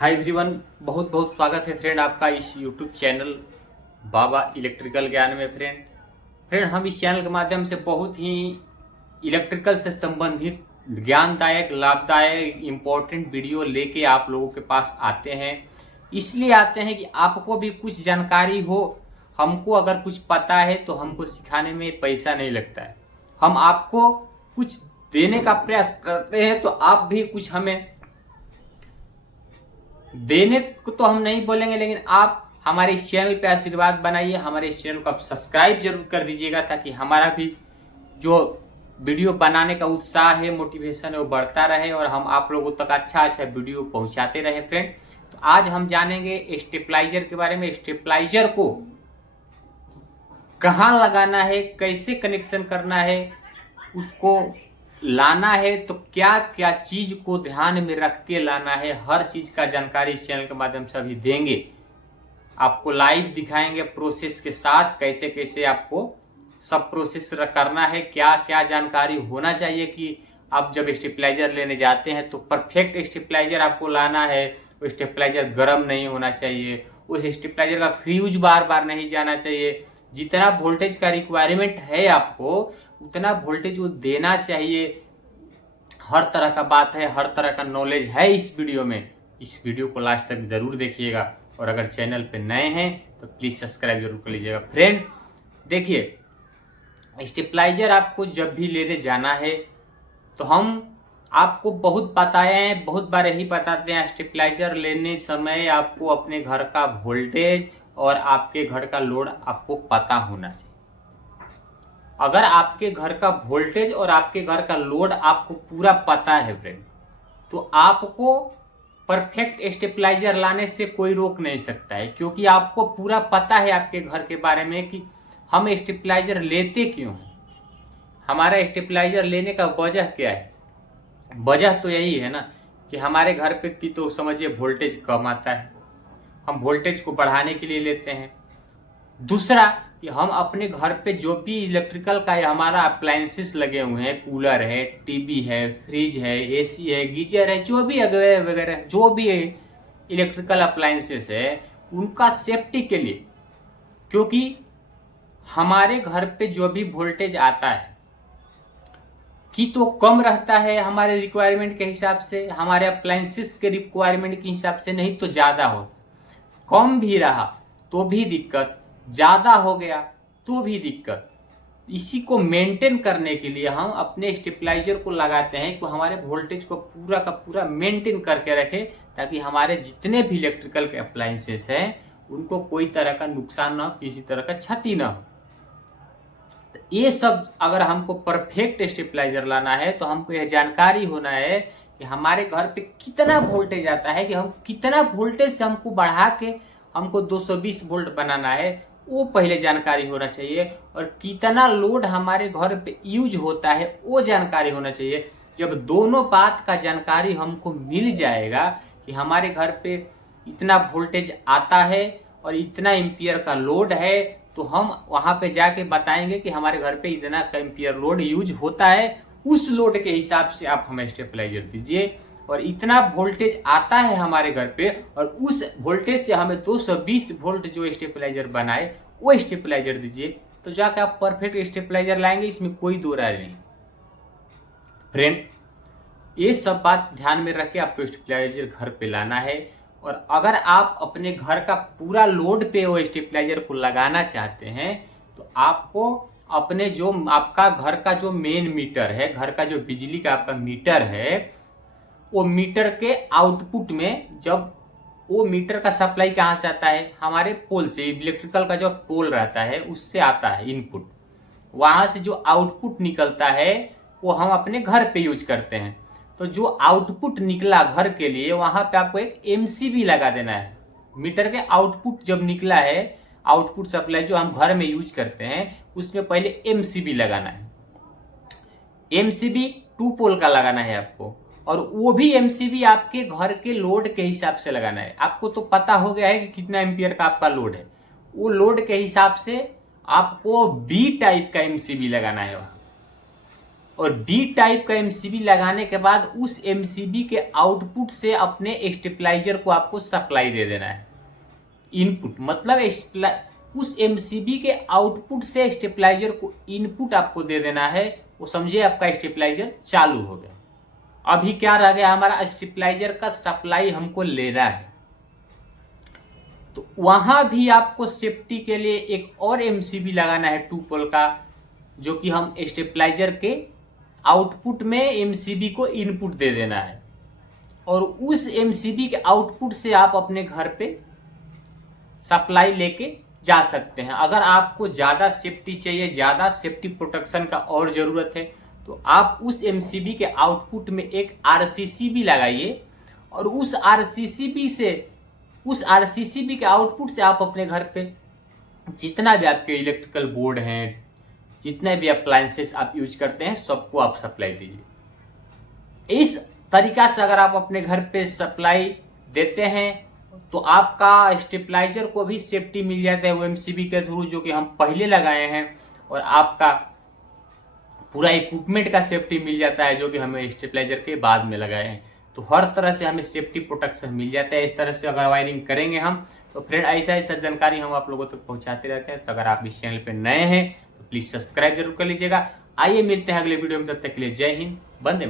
Hi everyone, बहुत बहुत स्वागत है फ्रेंड आपका इस यूट्यूब चैनल बाबा इलेक्ट्रिकल ज्ञान में। फ्रेंड हम इस चैनल के माध्यम से बहुत ही इलेक्ट्रिकल से संबंधित ज्ञानदायक, लाभदायक, इम्पोर्टेंट वीडियो लेके आप लोगों के पास आते हैं। इसलिए आते हैं कि आपको भी कुछ जानकारी हो। हमको अगर कुछ पता है तो हमको सिखाने में पैसा नहीं लगता है। हम आपको कुछ देने का प्रयास करते हैं तो आप भी कुछ हमें देने को तो हम नहीं बोलेंगे, लेकिन आप हमारे इस चैनल पे आशीर्वाद बनाइए। हमारे इस चैनल को आप सब्सक्राइब जरूर कर दीजिएगा ताकि हमारा भी जो वीडियो बनाने का उत्साह है, मोटिवेशन है, वो बढ़ता रहे और हम आप लोगों तक अच्छा वीडियो पहुंचाते रहे। फ्रेंड, तो आज हम जानेंगे स्टेबलाइजर के बारे में। स्टेबलाइजर को कहाँ लगाना है, कैसे कनेक्शन करना है, उसको लाना है तो क्या क्या चीज को ध्यान में रख के लाना है, हर चीज का जानकारी इस चैनल के माध्यम से अभी देंगे। आपको लाइव दिखाएंगे प्रोसेस के साथ, कैसे कैसे आपको सब प्रोसेस करना है, क्या क्या जानकारी होना चाहिए कि आप जब स्टेबलाइजर लेने जाते हैं तो परफेक्ट स्टेबलाइजर आपको लाना है। वो स्टेबलाइजर गर्म नहीं होना चाहिए, उस स्टेबलाइजर का फ्यूज बार बार नहीं जाना चाहिए। जितना वोल्टेज का रिक्वायरमेंट है आपको उतना वोल्टेज वो देना चाहिए। हर तरह का बात है, हर तरह का नॉलेज है इस वीडियो में। इस वीडियो को लास्ट तक जरूर देखिएगा और अगर चैनल पे नए हैं तो प्लीज सब्सक्राइब जरूर कर लीजिएगा। फ्रेंड देखिए, स्टेबलाइजर आपको जब भी लेने जाना है तो हम आपको बहुत बताए हैं, बहुत बार यही बताते हैं, स्टेबलाइजर लेने समय आपको अपने घर का वोल्टेज और आपके घर का लोड आपको पता होना चाहिए। अगर आपके घर का वोल्टेज और आपके घर का लोड आपको पूरा पता है फ्रेंड, तो आपको परफेक्ट स्टेबलाइजर लाने से कोई रोक नहीं सकता है, क्योंकि आपको पूरा पता है आपके घर के बारे में कि हम स्टेबलाइजर लेते क्यों हैं, हमारा स्टेबलाइजर लेने का वजह क्या है। वजह तो यही है ना कि हमारे घर पे की तो समझिए वोल्टेज कम आता है, हम वोल्टेज को बढ़ाने के लिए लेते हैं। दूसरा कि हम अपने घर पे जो भी इलेक्ट्रिकल का हमारा अप्लायंसेस लगे हुए हैं, कूलर है, टीवी है, फ्रिज है, एसी है, गीजर है, जो भी वगैरह वगैरह जो भी इलेक्ट्रिकल अप्लायंसेस है, उनका सेफ्टी के लिए, क्योंकि हमारे घर पे जो भी वोल्टेज आता है कि तो कम रहता है हमारे रिक्वायरमेंट के हिसाब से, हमारे अप्लायंसेस के रिक्वायरमेंट के हिसाब से, नहीं तो ज़्यादा हो। कम भी रहा तो भी दिक्कत, ज़्यादा हो गया तो भी दिक्कत। इसी को मेंटेन करने के लिए हम अपने स्टेबलाइजर को लगाते हैं कि हमारे वोल्टेज को पूरा का पूरा मेंटेन करके रखे, ताकि हमारे जितने भी इलेक्ट्रिकल के अप्लायंसेस हैं उनको कोई तरह का नुकसान ना हो, किसी तरह का क्षति ना हो। तो ये सब अगर हमको परफेक्ट स्टेबलाइजर लाना है तो हमको यह जानकारी होना है कि हमारे घर पे कितना वोल्टेज आता है, कि हम कितना वोल्टेज से हमको बढ़ा के हमको 220 वोल्ट बनाना है, वो पहले जानकारी होना चाहिए। और कितना लोड हमारे घर पे यूज होता है वो जानकारी होना चाहिए। जब दोनों बात का जानकारी हमको मिल जाएगा कि हमारे घर पे इतना वोल्टेज आता है और इतना एम्पियर का लोड है, तो हम वहां पे जाके बताएंगे कि हमारे घर पे इतना एम्पियर लोड यूज होता है, उस लोड के हिसाब से आप हमें स्टेबलाइजर दीजिए। और इतना वोल्टेज आता है हमारे घर पे और उस वोल्टेज से हमें 220 वोल्ट जो स्टेबलाइजर बनाए वो स्टेबलाइजर दीजिए, तो जाके आप परफेक्ट स्टेबलाइजर लाएंगे, इसमें कोई दो राय नहीं। फ्रेंड, ये सब बात ध्यान में रख के आपको स्टेबलाइजर घर पे लाना है। और अगर आप अपने घर का पूरा लोड पे वो स्टेबलाइजर को लगाना चाहते हैं तो आपको अपने जो आपका घर का जो मेन मीटर है, घर का जो बिजली का आपका मीटर है, वो मीटर के आउटपुट में, जब वो मीटर का सप्लाई कहाँ से आता है, हमारे पोल से, इलेक्ट्रिकल का जो पोल रहता है उससे आता है इनपुट। वहां से जो आउटपुट निकलता है वो हम अपने घर पे यूज करते हैं। तो जो आउटपुट निकला घर के लिए, वहां पे आपको एक एमसीबी लगा देना है। मीटर के आउटपुट जब निकला है, आउटपुट सप्लाई जो हम घर में यूज करते हैं, उसमें पहले एमसीबी लगाना है। एमसीबी 2 पोल का लगाना है आपको, और वो भी एमसीबी आपके घर के लोड के हिसाब से लगाना है। आपको तो पता हो गया है कि कितना एम्पियर का आपका लोड है, वो लोड के हिसाब से आपको बी टाइप का एमसीबी लगाना है। और डी टाइप का एमसीबी लगाने के बाद उस एमसीबी के आउटपुट से अपने स्टेबलाइजर को आपको सप्लाई दे देना है। इनपुट मतलब उस एमसीबी के आउटपुट से स्टेबलाइजर को इनपुट आपको दे देना है। वो समझिए आपका स्टेबलाइजर चालू हो गया। अभी क्या रह गया, हमारा स्टेबलाइजर का सप्लाई हमको लेना है। तो वहां भी आपको सेफ्टी के लिए एक और एमसीबी लगाना है 2 पोल का, जो कि हम स्टेबलाइजर के आउटपुट में एमसीबी को इनपुट दे देना है और उस एमसीबी के आउटपुट से आप अपने घर पे सप्लाई लेके जा सकते हैं। अगर आपको ज़्यादा सेफ्टी चाहिए, ज़्यादा सेफ्टी प्रोटेक्शन का और ज़रूरत है, तो आप उस एमसीबी के आउटपुट में एक आरसीसीबी लगाइए और उस आरसीसीबी के आउटपुट से आप अपने घर पे जितना भी आपके इलेक्ट्रिकल बोर्ड हैं, जितने भी अप्लायंसेस आप यूज करते हैं, सबको आप सप्लाई दीजिए। इस तरीका से अगर आप अपने घर पे सप्लाई देते हैं तो आपका स्टेबलाइजर को भी सेफ्टी मिल जाता है वो एमसीबी के थ्रू, जो कि हम पहले लगाए हैं, और आपका पूरा इक्विपमेंट का सेफ्टी मिल जाता है जो कि हमें स्टेबलाइजर के बाद में लगाए हैं। तो हर तरह से हमें सेफ्टी प्रोटेक्शन मिल जाता है। इस तरह से अगर वायरिंग करेंगे हम तो फ्रेंड ऐसा जानकारी हम आप लोगों तक पहुंचाते रहते हैं। तो अगर आप इस चैनल पे नए हैं तो प्लीज सब्सक्राइब जरूर कर लीजिएगा। आइए मिलते हैं अगले वीडियो में, तब तक के लिए जय हिंद, वंदे मातरम।